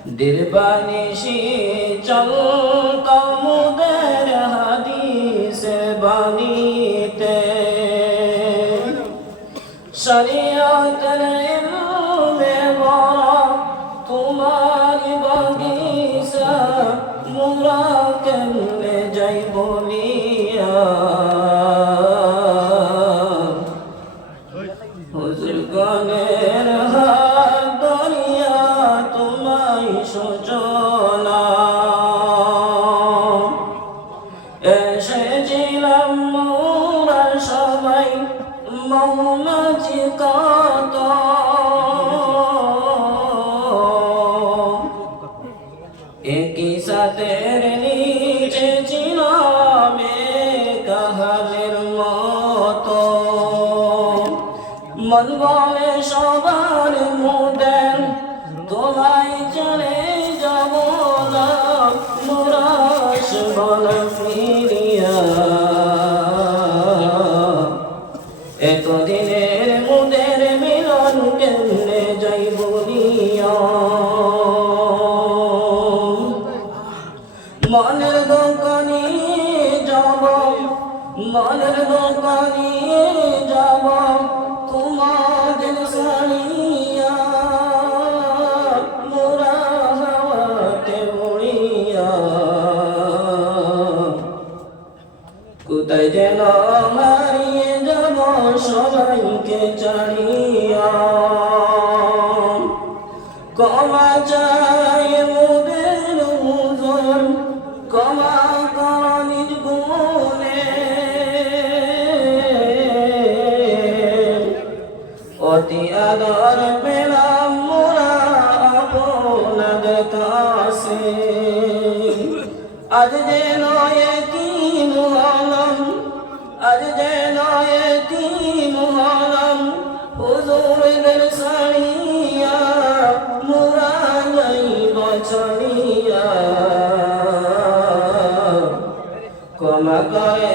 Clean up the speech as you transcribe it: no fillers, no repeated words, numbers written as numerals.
দিরবানিশি চলতাম মুদের হাদিসের বাণীতে শরীয়তের ইলমে ভরা তোমার বাগিচা মোরা কেমনে যাই বলিয়া হুজুর গানের হাত ধরিয়া তোমায় সূচনা এসেছিলাম মোরা সবাই মৌমাছি কত একই সাথের নিচে ছিলাম কাহালের মতো মন বলে সবার মুদের তোমায় চলে যাব না মুরাস বল ফিরিয়া এতদিনের মুদের মিলন কেমনে যাই বলিয়া মনের দোকানে যাব মনের দোকানে যাব তোমাদের সারিয়া মোরা হাওয়াতে উড়িয়া কোথায় যেন হারিয়ে যাব সবাইকে ছাড়িয়া ক্ষমা চাই মোদের হুজুর ক্ষমা কর নিজ গুণে অতি আদর পেলাম মোরা আপনাদের কাছে আজ যেন এতিম হলাম আজ যেন এতিম হলাম হুজুরদের সারিয়া মোরা যাইব চলিয়া ক্ষমা করে